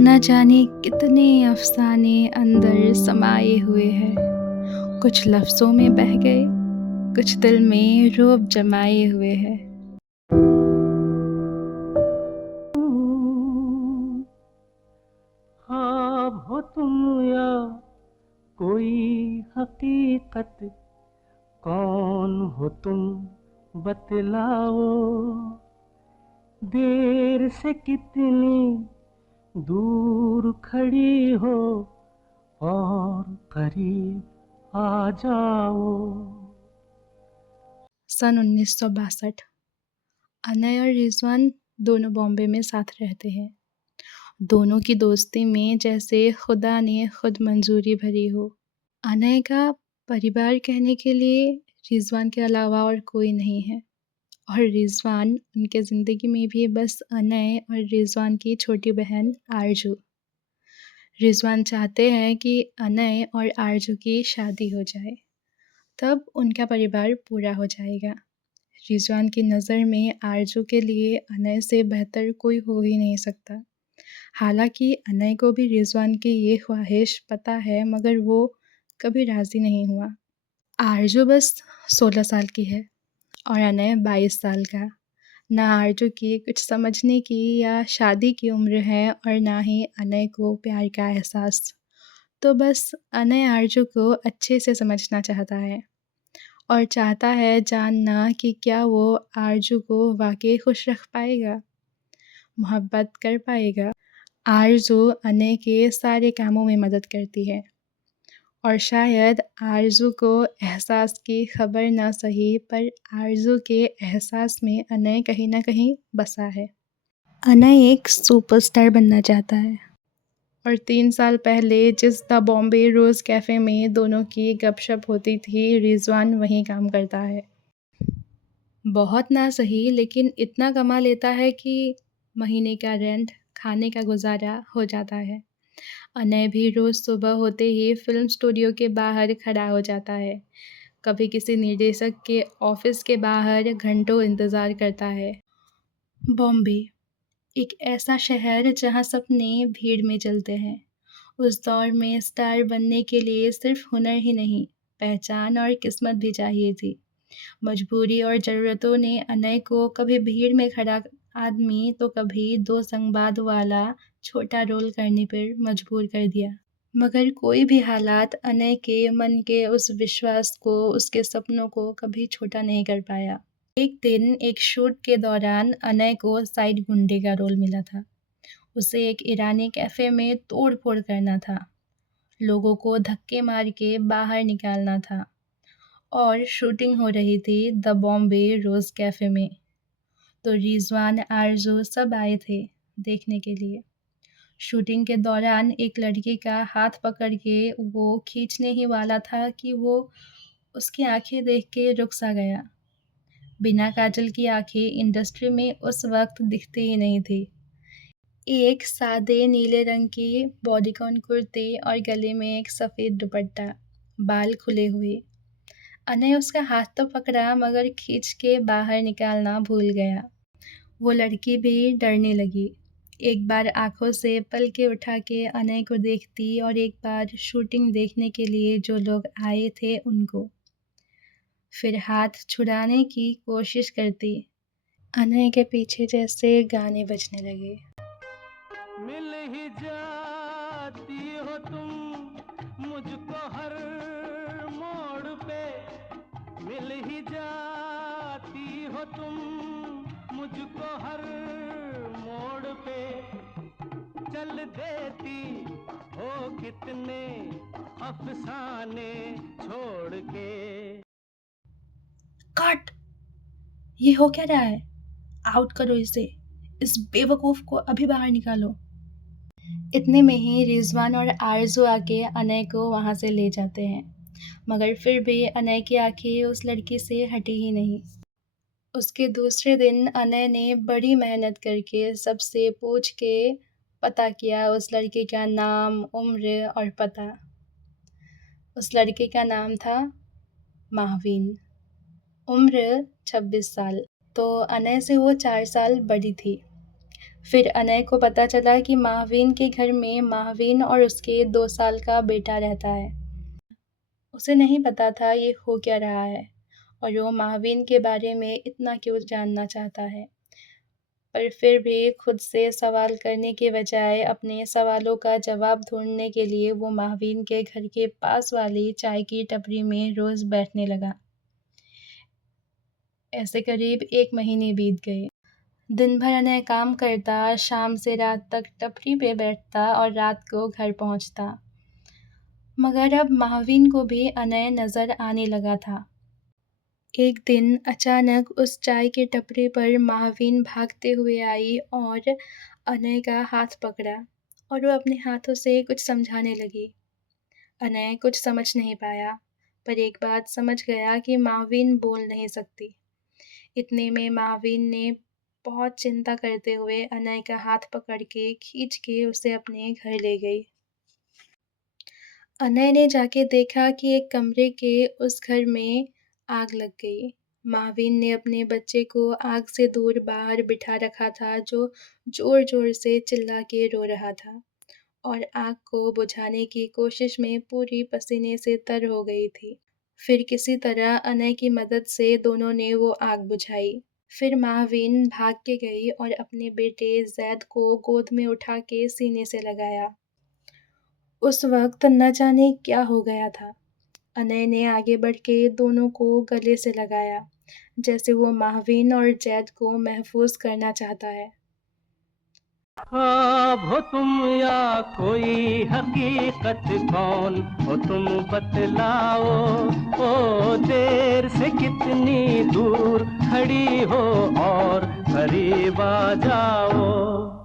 न जाने कितने अफ़साने अंदर समाये हुए हैं। कुछ लफ्ज़ों में बह गए, कुछ दिल में रूब जमाए हुए हैं। ख्वाब हो तुम या कोई हकीकत, कौन हो तुम बतलाओ। देर से कितनी दूर खड़ी हो और करीब आ जाओ। सन 1962। अनय और रिज़वान दोनों बॉम्बे में साथ रहते हैं। दोनों की दोस्ती में जैसे खुदा ने खुद मंजूरी भरी हो। अनय का परिवार कहने के लिए रिज़वान के अलावा और कोई नहीं है, और रिज़वान उनके ज़िंदगी में भी बस अनय और रिज़वान की छोटी बहन आरज़ू। रिज़वान चाहते हैं कि अनय और आरज़ू की शादी हो जाए, तब उनका परिवार पूरा हो जाएगा। रिज़वान की नज़र में आरज़ू के लिए अनय से बेहतर कोई हो ही नहीं सकता। हालांकि अनय को भी रिज़वान की ये ख्वाहिश पता है, मगर वो कभी राज़ी नहीं हुआ। आरज़ू बस 16 साल की है और अनय 22 साल का। ना आरज़ू की कुछ समझने की या शादी की उम्र है, और ना ही अनय को प्यार का एहसास। तो बस अनय आरज़ू को अच्छे से समझना चाहता है, और चाहता है जानना कि क्या वो आरज़ू को वाकई खुश रख पाएगा, मोहब्बत कर पाएगा। आरज़ू अनय के सारे कामों में मदद करती है, और शायद आरज़ू को एहसास की खबर ना सही, पर आरज़ू के एहसास में अनय कहीं ना कहीं बसा है। अनय एक सुपरस्टार बनना चाहता है, और 3 साल पहले जिस द बॉम्बे रोज़ कैफ़े में दोनों की गपशप होती थी, रिज़वान वहीं काम करता है। बहुत ना सही, लेकिन इतना कमा लेता है कि महीने का रेंट, खाने का गुजारा हो जाता है। अनय भी रोज़ सुबह होते ही फिल्म स्टूडियो के बाहर खड़ा हो जाता है। कभी किसी निर्देशक के ऑफिस के बाहर घंटों इंतज़ार करता है। बॉम्बे, एक ऐसा शहर जहाँ सपने भीड़ में चलते हैं। उस दौर में स्टार बनने के लिए सिर्फ हुनर ही नहीं, पहचान और किस्मत भी चाहिए थी। मजबूरी और ज़रूरतों ने अनय को कभी भीड़ में खड़ा आदमी, तो कभी दो संवाद वाला छोटा रोल करने पर मजबूर कर दिया। मगर कोई भी हालात अनय के मन के उस विश्वास को, उसके सपनों को कभी छोटा नहीं कर पाया। एक दिन एक शूट के दौरान अनय को साइड गुंडे का रोल मिला था। उसे एक ईरानी कैफ़े में तोड़-फोड़ करना था, लोगों को धक्के मार के बाहर निकालना था, और शूटिंग हो रही थी द बॉम्बे रोज़ कैफ़े में। तो रिज़वान, आरज़ू सब आए थे देखने के लिए। शूटिंग के दौरान एक लड़की का हाथ पकड़ के वो खींचने ही वाला था कि वो उसकी आंखें देख के रुक सा गया। बिना काजल की आंखें इंडस्ट्री में उस वक्त दिखती ही नहीं थी। एक सादे नीले रंग की बॉडीकॉन कुर्ती और गले में एक सफ़ेद दुपट्टा, बाल खुले हुए। अनय उसका हाथ तो पकड़ा, मगर खींच के बाहर निकालना भूल गया। वो लड़की भी डरने लगी। एक बार आंखों से पलकें उठा के अनय को देखती, और एक बार शूटिंग देखने के लिए जो लोग आए थे उनको। फिर हाथ छुड़ाने की कोशिश करती। अनय के पीछे जैसे गाने बजने लगे। मिल ही जाती हो तुम मुझको हर मोड़ पे, मिल ही जाती हो तुम मुझको हर मोड़ पे, चल देती हो कितने अफसाने छोड़ के। कट! ये हो क्या रहा है? आउट करो इसे। इस बेवकूफ़ को अभी बाहर निकालो। इतने में ही रिज़वान और आरज़ू आके अनय को वहाँ से ले जाते हैं, मगर फिर भी अनय की आंखें उस लड़की से हटी ही नहीं। उसके दूसरे दिन अनय ने बड़ी मेहनत करके सबसे पूछ के पता किया उस लड़के का नाम, उम्र और पता। उस लड़के का नाम था माहवीन, उम्र 26 साल। तो अनय से वो 4 साल बड़ी थी। फिर अनय को पता चला कि महावीन के घर में महावीन और उसके 2 साल का बेटा रहता है। उसे नहीं पता था ये हो क्या रहा है और वो महावीन के बारे में इतना क्यों जानना चाहता है। पर फिर भी खुद से सवाल करने के बजाय अपने सवालों का जवाब ढूँढने के लिए वो महावीन के घर के पास वाली चाय की टपरी में रोज़ बैठने लगा। ऐसे करीब 1 महीने बीत गए। दिन भर अनय काम करता, शाम से रात तक टपरी पे बैठता और रात को घर पहुँचता। मगर अब महावीन को भी अनय नज़र आने लगा था। एक दिन अचानक उस चाय की टपरी पर महावीन भागते हुए आई और अनय का हाथ पकड़ा और वो अपने हाथों से कुछ समझाने लगी। अनय कुछ समझ नहीं पाया, पर एक बात समझ गया कि महावीन बोल नहीं सकती। इतने में महावीन ने बहुत चिंता करते हुए अनय का हाथ पकड़ के खींच के उसे अपने घर ले गई। अनय ने जाके देखा कि एक कमरे के उस घर में आग लग गई। महावीन ने अपने बच्चे को आग से दूर बाहर बिठा रखा था, जो ज़ोर-ज़ोर से चिल्ला के रो रहा था और आग को बुझाने की कोशिश में पूरी पसीने से तर हो गई थी। फिर किसी तरह अनय की मदद से दोनों ने वो आग बुझाई। फिर महावीन भाग के गई और अपने बेटे ज़ैद को गोद में उठा के सीने से लगाया। उस वक़्त न जाने क्या हो गया था। अनय ने आगे बढ़ के दोनों को गले से लगाया, जैसे वो महावीन और ज़ैद को महफ़ूज़ करना चाहता है। ख्वाब हो तुम या कोई हकीकत, कौन हो तुम बतलाओ। ओ देर से कितनी दूर खड़ी हो और करीब आ जाओ।